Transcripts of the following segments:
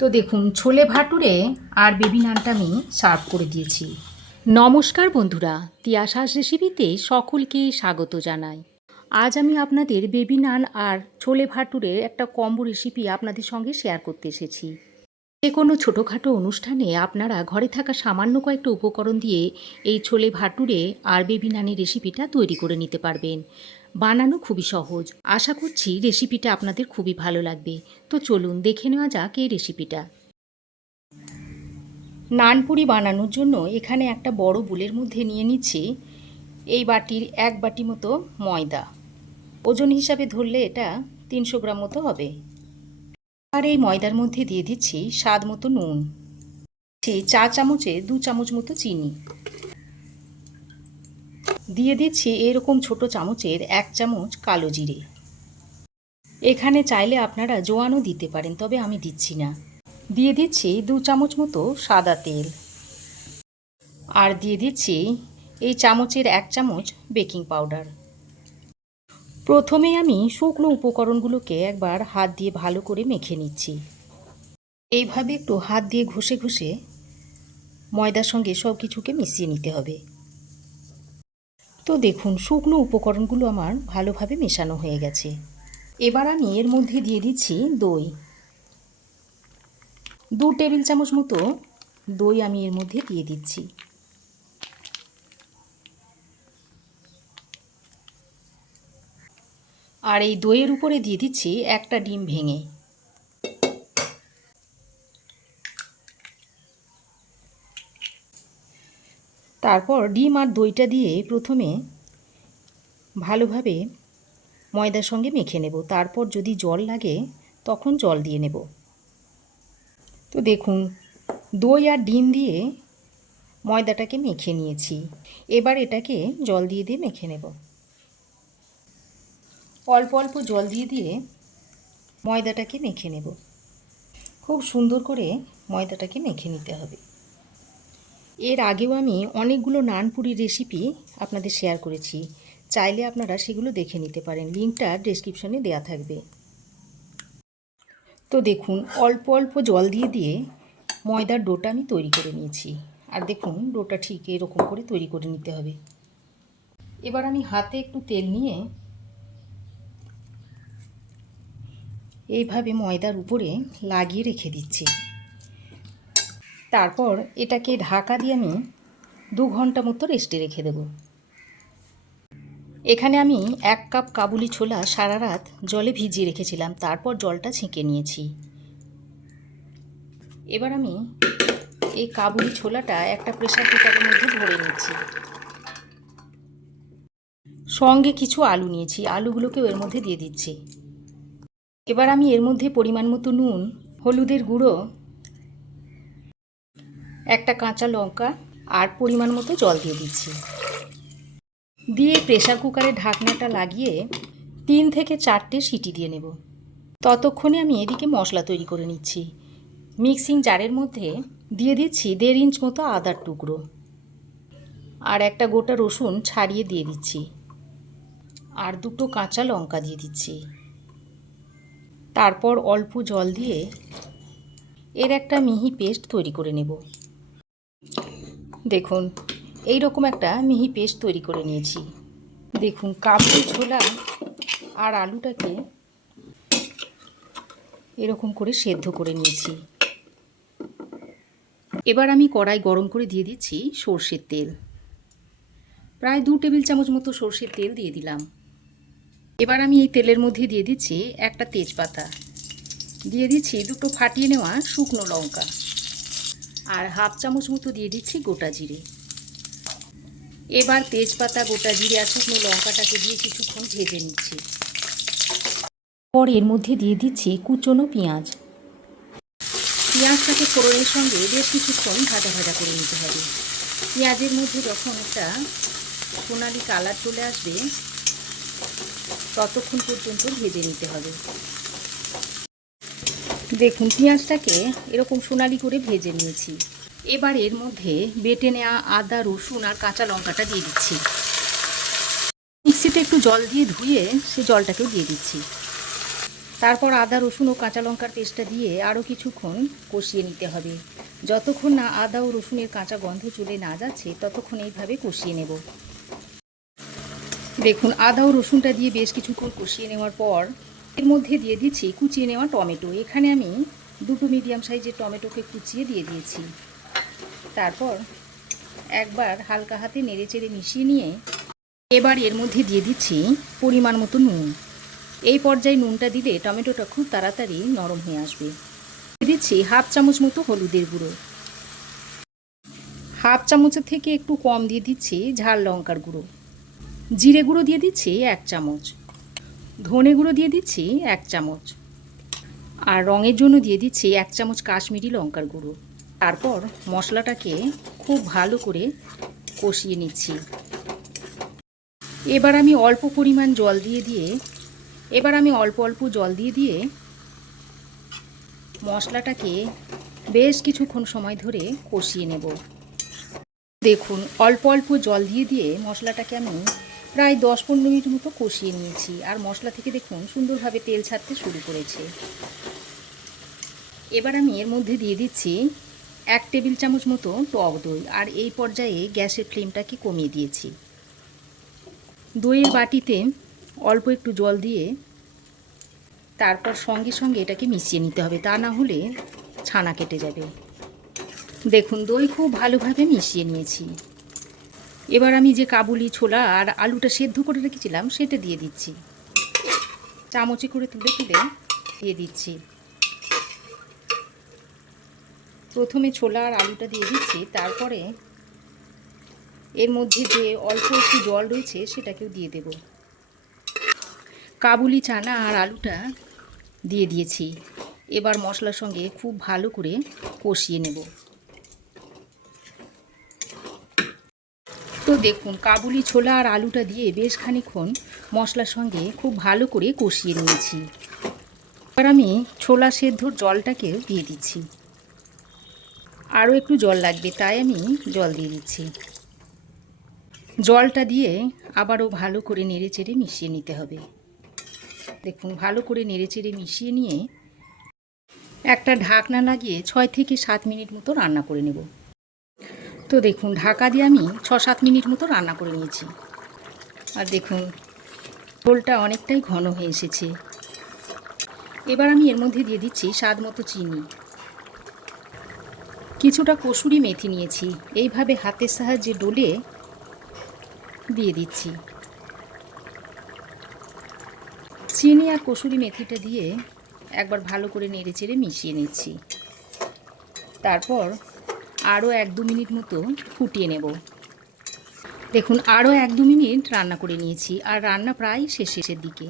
তো দেখুন ছোলে ভাটুরে আর বেবি নানটা আমি সার্ভ করে দিয়েছি। নমস্কার বন্ধুরা, তিয়াসাস রেসিপিতে সকলকে স্বাগত জানাই। আজ আমি আপনাদের বেবি নান আর ছোলে ভাটুরে একটা কম্বো রেসিপি আপনাদের সঙ্গে শেয়ার করতে এসেছি। যে কোনো ছোটোখাটো অনুষ্ঠানে আপনারা ঘরে থাকা সামান্য কয়েকটা উপকরণ দিয়ে এই ছোলে ভাটুরে আর বেবি নানের রেসিপিটা তৈরি করে নিতে পারবেন। বানানো খুবই সহজ। আশা করছি রেসিপিটা আপনাদের খুবই ভালো লাগবে। তো চলুন দেখে নেওয়া যাক এই রেসিপিটা। নানপুরি বানানোর জন্য এখানে একটা বড় বোলের মধ্যে নিয়ে নিচ্ছি এই বাটির 1 বাটি মতো ময়দা। ওজন হিসাবে ধরলে এটা 300 গ্রাম মতো হবে। আর এই ময়দার মধ্যে দিয়ে দিচ্ছি স্বাদ মতো নুন, চা চামচে 2 চামচ মতো চিনি, দিয়ে দিচ্ছি এরকম ছোট চামচের 1 চামচ কালো জিরে। এখানে চাইলে আপনারা জোয়ানও দিতে পারেন, তবে আমি দিচ্ছি না। দিয়ে দিচ্ছি 2 চামচ মতো সাদা তেল, আর দিয়ে দিচ্ছি এই চামচের 1 চামচ বেকিং পাউডার। প্রথমে আমি শুকনো উপকরণগুলোকে একবার হাত দিয়ে ভালো করে মেখে নিচ্ছি। এইভাবে একটু হাত দিয়ে ঘষে ঘষে ময়দার সঙ্গে সব কিছুকে মিশিয়ে নিতে হবে। তো দেখুন শুকনো উপকরণগুলো আমার ভালোভাবে মেশানো হয়ে গেছে। এবার আমি এর মধ্যে দিয়ে দিচ্ছি দই। 2 টেবিল চামচ মতো দই আমি এর মধ্যে দিয়ে দিচ্ছি। আর এই দইয়ের উপরে দিয়ে দিচ্ছি একটা ডিম ভেঙে। তারপর ডিম আর দইটা দিয়ে প্রথমে ভালোভাবে ময়দার সঙ্গে মেখে নেব। তারপর যদি জল লাগে তখন জল দিয়ে নেব। তো দেখুন দই আর ডিম দিয়ে ময়দাটাকে মেখে নিয়েছি। এবার এটাকে জল দিয়ে দিয়ে মেখে নেব। অল্প অল্প জল দিয়ে দিয়ে ময়দাটাকে মেখে নেব। খুব সুন্দর করে ময়দাটাকে মেখে নিতে হবে। এর আগেও আমি অনেকগুলো নানপুরির রেসিপি আপনাদের শেয়ার করেছি, চাইলে আপনারা সেগুলো দেখে নিতে পারেন, লিঙ্কটা ডেসক্রিপশনে দেওয়া থাকবে। তো দেখুন অল্প অল্প জল দিয়ে দিয়ে ময়দার ডোটা আমি তৈরি করে নিয়েছি। আর দেখুন ডোটা ঠিক এরকম করে তৈরি করে নিতে হবে। এবার আমি হাতে একটু তেল নিয়ে এইভাবে ময়দার উপরে লাগিয়ে রেখে দিচ্ছি। তারপর এটাকে ঢাকা দিয়ে আমি 2 ঘন্টা মতো রেস্টে রেখে দেব। এখানে আমি 1 কাপ কাবুলি ছোলা সারা রাত জলে ভিজিয়ে রেখেছিলাম, তারপর জলটা ছেঁকে নিয়েছি। এবার আমি এই কাবুলি ছোলাটা একটা প্রেসার কুকারের মধ্যে ভরে নিচ্ছি। সঙ্গে কিছু আলু নিয়েছি, আলুগুলোকেও এর মধ্যে দিয়ে দিচ্ছি। এবার আমি এর মধ্যে পরিমাণ মতো নুন, হলুদের গুঁড়ো, একটা কাঁচা লঙ্কা আর পরিমাণ মতো জল দিয়ে দিচ্ছি। দিয়ে প্রেসার কুকারের ঢাকনাটা লাগিয়ে 3 থেকে 4টে সিটি দিয়ে নেব। ততক্ষণে আমি এদিকে মশলা তৈরি করে নিচ্ছি। মিক্সিং জারের মধ্যে দিয়ে দিচ্ছি 1.5 ইঞ্চ মতো আদার টুকরো, আর একটা গোটা রসুন ছাড়িয়ে দিয়ে দিচ্ছি, আর 2টো কাঁচা লঙ্কা দিয়ে দিচ্ছি। তারপর অল্প জল দিয়ে এর একটা মিহি পেস্ট তৈরি করে নেব। দেখুন এই রকম একটা মিহি পেস্ট তৈরি করে নিয়েছি। দেখুন কাবুলি ছোলা আর আলুটাকে এরকম করে সেদ্ধ করে নিয়েছি। এবার আমি কড়াই গরম করে দিয়ে দিচ্ছি সর্ষের তেল। প্রায় 2 টেবিল চামচ মতো সর্ষের তেল দিয়ে দিলাম। এবার আমি এই তেলের মধ্যে দিয়ে দিচ্ছি একটা তেজপাতা, দিয়ে দিচ্ছি 2টো ফাটিয়ে নেওয়া শুকনো লঙ্কা, আর 1/2 চামচ মতো দিয়ে দিচ্ছি গোটা জিরে। এবার তেজপাতা, গোটা জিরে আর শুকনো লঙ্কাটাকে দিয়ে কিছুক্ষণ ভেজে নিচ্ছি। পর এর মধ্যে দিয়ে দিচ্ছি কুচনো পেঁয়াজ। পেঁয়াজটাকে ফোড়নের সঙ্গে বেশ কিছুক্ষণ ভাজা ভাজা করে নিতে হবে। পেঁয়াজের মধ্যে যখন একটা সোনালি কালার চলে আসবে ততক্ষণ পর্যন্ত ভেজে নিতে হবে। দেখুন পেঁয়াজটাকে এরকম সোনালি করে ভেজে নিয়েছি। এবার এর মধ্যে বেটে নেওয়া আদা, রসুন আর কাঁচা লঙ্কাটা দিয়ে দিচ্ছি। মিক্সিতে একটু জল দিয়ে ধুয়ে সে জলটাকেও দিয়ে দিচ্ছি। তারপর আদা রসুন ও কাঁচা লঙ্কার পেস্টটা দিয়ে আরও কিছুক্ষণ কষিয়ে নিতে হবে। যতক্ষণ না আদা ও রসুনের কাঁচা গন্ধ চলে না যাচ্ছে ততক্ষণ এইভাবে কষিয়ে নেব। দেখুন আদা ও রসুনটা দিয়ে বেশ কিছুক্ষণ কষিয়ে নেওয়ার পর এর মধ্যে দিয়ে দিচ্ছি কুচিয়ে নেওয়া টমেটো। এখানে আমি দুটো মিডিয়াম সাইজের টমেটোকে কুচিয়ে দিয়ে দিয়েছি। তারপর একবার হালকা হাতে নেড়েচেড়ে মিশিয়ে নিয়ে এবার এর মধ্যে দিয়ে দিচ্ছি পরিমাণ মতো নুন। এই পর্যায়ে নুনটা দিলে টমেটোটা খুব তাড়াতাড়ি নরম হয়ে আসবে। দিয়ে দিচ্ছি হাফ চামচ মতো হলুদের গুঁড়ো, হাফ চামচের থেকে একটু কম দিয়ে দিচ্ছি ঝাল লঙ্কার গুঁড়ো, জিরে গুঁড়ো দিয়ে দিচ্ছি 1 চামচ, ধনে গুঁড়ো দিয়ে দিচ্ছি 1 চামচ, আর রঙের জন্য দিয়ে দিচ্ছি 1 চামচ কাশ্মীরি লঙ্কার গুঁড়ো। তারপর মশলাটাকে খুব ভালো করে কষিয়ে নিচ্ছি। এবার আমি অল্প পরিমাণ জল দিয়ে মশলাটাকে বেশ কিছুক্ষণ সময় ধরে কষিয়ে নেব। দেখুন অল্প অল্প জল দিয়ে মশলাটাকে আমি প্রায় 10-15 মিনিট মতো কষিয়ে নিয়েছি। আর মশলা থেকে দেখুন সুন্দরভাবে তেল ছাড়তে শুরু করেছে। এবার আমি এর মধ্যে দিয়ে দিচ্ছি 1 টেবিল চামচ মতো টক দই। আর এই পর্যায়ে গ্যাসের ফ্লেমটাকে কমিয়ে দিয়েছি। দইয়ের বাটিতে অল্প একটু জল দিয়ে তারপর সঙ্গে সঙ্গে এটাকে মিশিয়ে নিতে হবে, তা না হলে ছানা কেটে যাবে। দেখুন দই খুব ভালোভাবে মিশিয়ে নিয়েছি। এবার আমি যে কাবুলি ছোলা আর আলুটা সেদ্ধ করে রেখেছিলাম সেটা দিয়ে দিচ্ছি। চামচে করে তুলে দিয়ে দিচ্ছি। প্রথমে ছোলা আর আলুটা দিয়ে দিচ্ছি, তারপরে এর মধ্যে যে অল্প একটু জল রয়েছে সেটাকেও দিয়ে দেব। কাবুলি চানা আর আলুটা দিয়ে দিয়েছি। এবার মশলার সঙ্গে খুব ভালো করে কষিয়ে নেব। তো দেখুন কাবুলি ছোলা আর আলুটা দিয়ে বেশ খানিকক্ষণ মশলার সঙ্গে খুব ভালো করে কষিয়ে নিয়েছি। এবার আমি ছোলা সেদ্ধর জলটাকেও দিয়ে দিচ্ছি। আরও একটু জল লাগবে, তাই আমি জল দিয়ে দিচ্ছি। জলটা দিয়ে আবারও ভালো করে নেড়েচেড়ে মিশিয়ে নিতে হবে। দেখুন ভালো করে নেড়েচেড়ে মিশিয়ে নিয়ে একটা ঢাকনা লাগিয়ে 6 থেকে 7 মিনিট মতো রান্না করে নেব। তো দেখুন ঢাকা দিয়ে আমি 6-7 মিনিট মতো রান্না করে নিয়েছি। আর দেখুন ঝোলটা অনেকটাই ঘন হয়ে এসেছে। এবার আমি এর মধ্যে দিয়ে দিচ্ছি স্বাদ মতো চিনি, কিছুটা কসুরি মেথি নিয়েছি, এইভাবে হাতের সাহায্যে ডলে দিয়ে দিচ্ছি। চিনি আর কসুরি মেথিটা দিয়ে একবার ভালো করে নেড়েচেড়ে মিশিয়ে নিচ্ছি। তারপর আরও 1-2 মিনিট মতো ফুটিয়ে নেব। দেখুন আরও 1-2 মিনিট রান্না করে নিয়েছি আর রান্না প্রায় শেষের দিকে।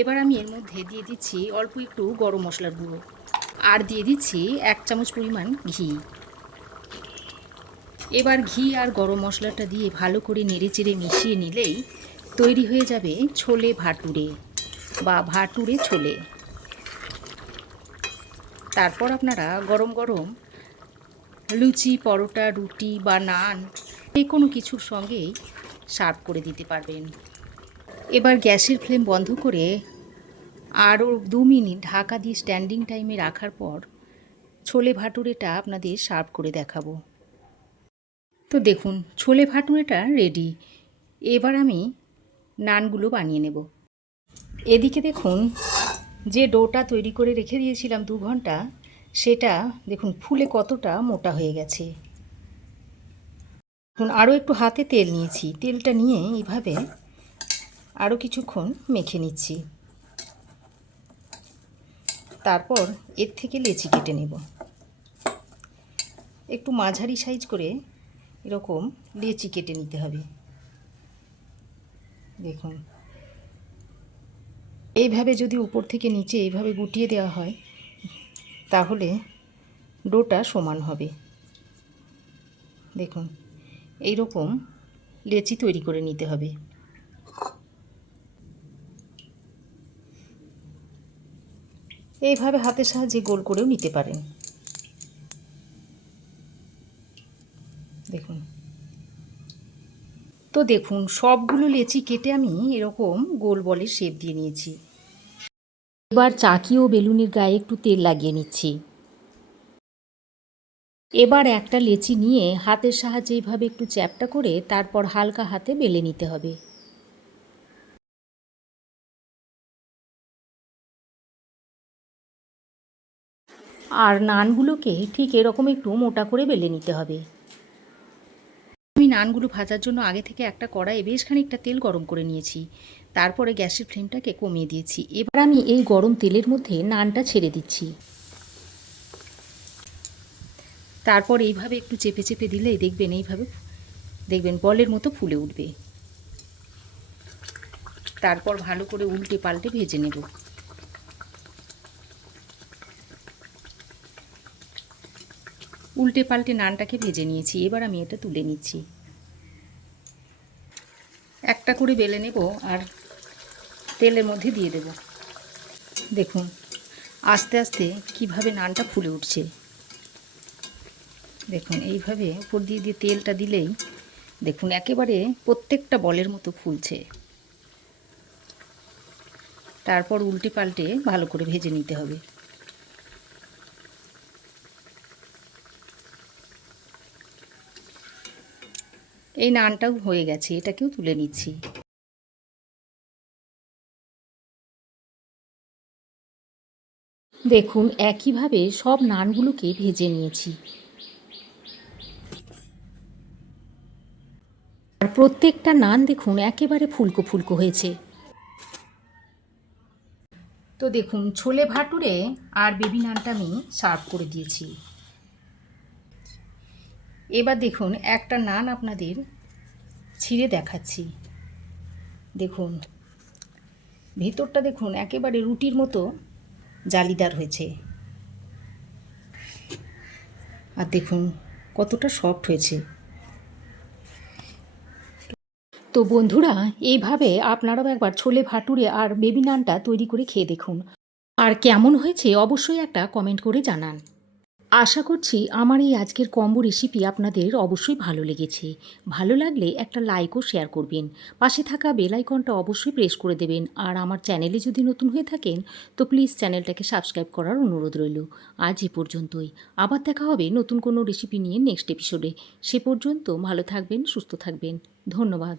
এবার আমি এর মধ্যে দিয়ে দিচ্ছি অল্প একটু গরম মশলার গুঁড়ো আর দিয়ে দিচ্ছি 1 চামচ পরিমাণ ঘি। এবার ঘি আর গরম মশলাটা দিয়ে ভালো করে নেড়েচেড়ে মিশিয়ে নিলেই তৈরি হয়ে যাবে ছোলে ভাটুরে বা ভাটুরে ছোলে। তারপর আপনারা গরম গরম লুচি, পরোটা, রুটি বা নান যে কোনো কিছুর সঙ্গেই সার্ভ করে দিতে পারবেন। এবার গ্যাসের ফ্লেম বন্ধ করে আরও 2 মিনিট ঢাকা দিয়ে স্ট্যান্ডিং টাইমে রাখার পর ছোলে ভাটুরেটা আপনাদের সার্ভ করে দেখাবো। তো দেখুন ছোলে ভাটুরেটা রেডি। এবার আমি নানগুলো বানিয়ে নেব। এদিকে দেখুন যে ডোটা তৈরি করে রেখে দিয়েছিলাম 2 ঘন্টা, সেটা দেখুন ফুলে কতটা মোটা হয়ে গেছে। এখন আরও একটু হাতে তেল নিয়েছি, তেলটা নিয়ে এইভাবে আরও কিছুক্ষণ মেখে নিচ্ছি। তারপর এর থেকে লেচি কেটে নেব। একটু মাঝারি সাইজ করে এরকম লেচি কেটে নিতে হবে। দেখুন এইভাবে যদি উপর থেকে নিচে এইভাবে গুটিয়ে দেওয়া হয় তাহলে ডোটা সমান হবে। দেখুন এইরকম লেচি তৈরি করে নিতে হবে। এইভাবে হাতের সাহায্যে গোল করেও নিতে পারেন। দেখুন তো দেখুন সবগুলো লেচি কেটে আমি এরকম গোল বলের শেপ দিয়ে নিয়েছি। এবার চাকি ও বেলুনের গায়ে একটু তেল লাগিয়ে নিচ্ছি। এবার একটা লেচি নিয়ে হাতের সাহায্যে এইভাবে একটু চ্যাপ্টা করে তারপর হালকা হাতে বেলে নিতে হবে। আর নানগুলোকে ঠিক এরকম একটু মোটা করে বেলে নিতে হবে। আমি নানগুলো ভাজার জন্য আগে থেকে একটা কড়াইয়ে বেশ খানিকটা তেল গরম করে নিয়েছি। তারপরে গ্যাসের ফ্লেমটাকে কমিয়ে দিয়েছি। এবার আমি এই গরম তেলের মধ্যে নানটা ছেড়ে দিচ্ছি। তারপর এইভাবে একটু চেপে চেপে দিলেই দেখবেন এইভাবে দেখবেন বলের মতো ফুলে উঠবে। তারপর ভালো করে উল্টে পাল্টে ভেজে নেব। উল্টে পাল্টে নানটাকে ভেজে নিয়েছি। এবার আমি এটা তুলে নিচ্ছি। একটা করে বেলে নেব আর তেলের মধ্যে দিয়ে দেব। দেখুন আস্তে আস্তে কিভাবে নানটা ফুলে উঠছে। দেখুন এইভাবে উপর দিয়ে দিয়ে তেলটা দিলেই দেখুন একেবারে প্রত্যেকটা বলের মতো ফুলছে। তারপর উল্টে পাল্টে ভালো করে ভেজে নিতে হবে। এই নানটাও হয়ে গেছে, এটাকেও তুলে নিচ্ছি। দেখুন একইভাবে সব নানগুলোকে ভেজে নিয়েছি। আর প্রত্যেকটা নান দেখুন একেবারে ফুলকো ফুলকো হয়েছে। তো দেখুন ছোলে ভাটুরে আর বেবি নানটা আমি সার্ভ করে দিয়েছি। এবার দেখুন একটা নান আপনাদের ছিঁড়ে দেখাচ্ছি। দেখুন ভিতরটা দেখুন একেবারে রুটির মতো জালিদার হয়েছে। আর দেখুন কতটা সফট হয়েছে। তো বন্ধুরা এইভাবে আপনারাও একবার ছোলে ভাটুরে আর বেবি নানটা তৈরি করে খেয়ে দেখুন। আর কেমন হয়েছে অবশ্যই একটা কমেন্ট করে জানান। আশা করছি আমার এই আজকের কম্বো রেসিপি আপনাদের অবশ্যই ভালো লেগেছে। ভালো লাগলে একটা লাইক ও শেয়ার করবেন। পাশে থাকা বেল আইকনটা অবশ্যই প্রেস করে দেবেন। আর আমার চ্যানেলে যদি নতুন হয়ে থাকেন তো প্লিজ চ্যানেলটাকে সাবস্ক্রাইব করার অনুরোধ রইল। আজ এ পর্যন্তই। আবার দেখা হবে নতুন কোনো রেসিপি নিয়ে নেক্সট এপিসোডে। সে পর্যন্ত ভালো থাকবেন, সুস্থ থাকবেন। ধন্যবাদ।